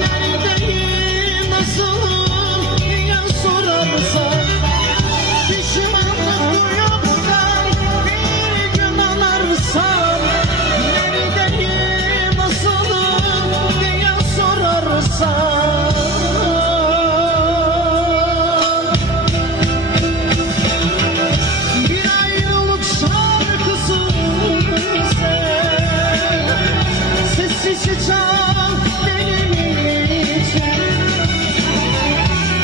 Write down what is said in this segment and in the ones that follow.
Neredeyim, nasılım diye sorarsan, pişmanlık duyup bir gün anarsan, neredeyim, nasılım diye sorarsan, bir ayrılık şarkısı sessizce çal benim için.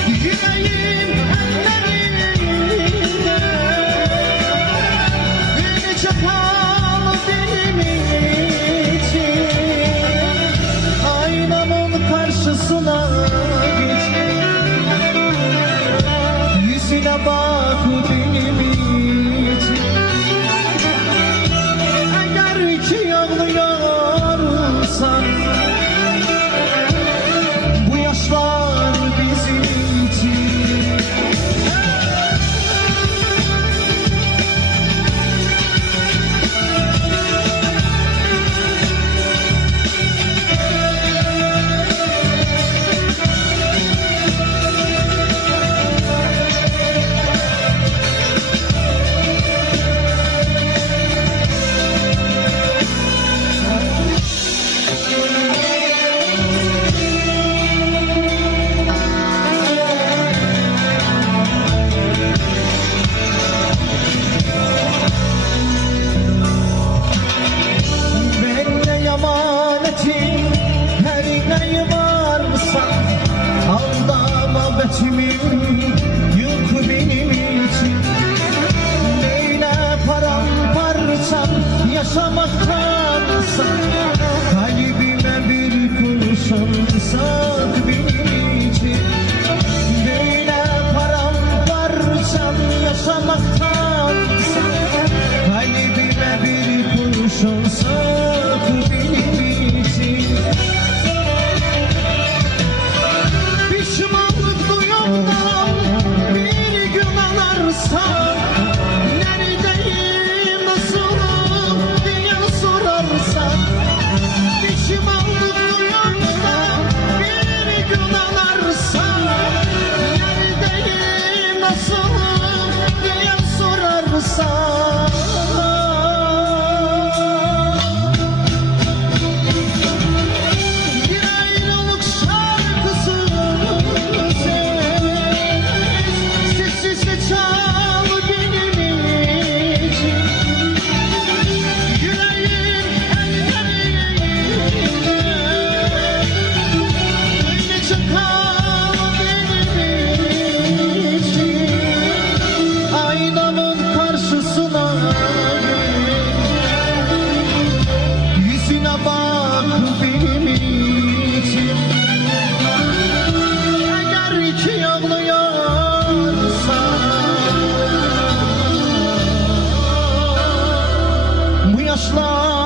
Yüreğim ellerinde gülünce kal benim için. Aynanın karşısına geç, yüzüne bak benim için. Eğer ki ağlıyorsan, bu yaşlar bizim için. Benle emanetin her neyi varsa, aldama betimim yok benim için. Neyle paramparça yaşamaktansa, kalbime bir kurşun sak benim için. Neyle paramparça yaşamaktansa, kalbime bir kurşun sak benim için. Pişmanlık duyup bir gün anarsan, neredeyim, nasılım diye sorarsan, pişmanlık duyup bir gün anarsan, neredeyim, nasılım diye sorarsan, bir ayrılık şarkısı sessizce çal benim için. Yüreğim ellerinde öylece kal benim için. Aynanın karşısına geç, yüzüne bak benim için. Eğer ki ağlıyorsan, bu yaşlar